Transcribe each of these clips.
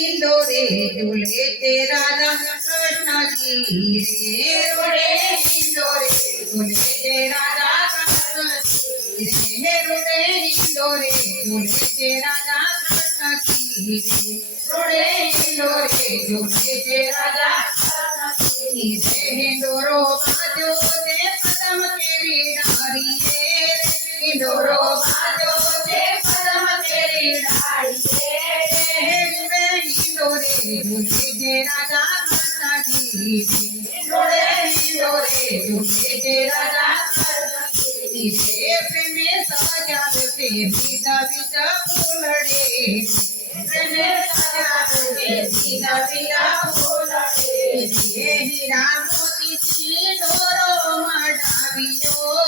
हिंदोरे झूले ते राधा कृष्ण जी रे झूले ते राधा कृष्ण जी रे हिरुडे हिंदोरे झूले ते राधा कृष्ण जी रे हिरुडे हिंदोरे झूले ते राधा कृष्ण जी रे हिंदोरो बाजो ते पदम डारी हीरा मोती ची डोरो मडावियो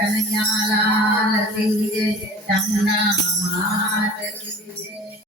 கண்ணையாலால் செய்த தன்னா மாதே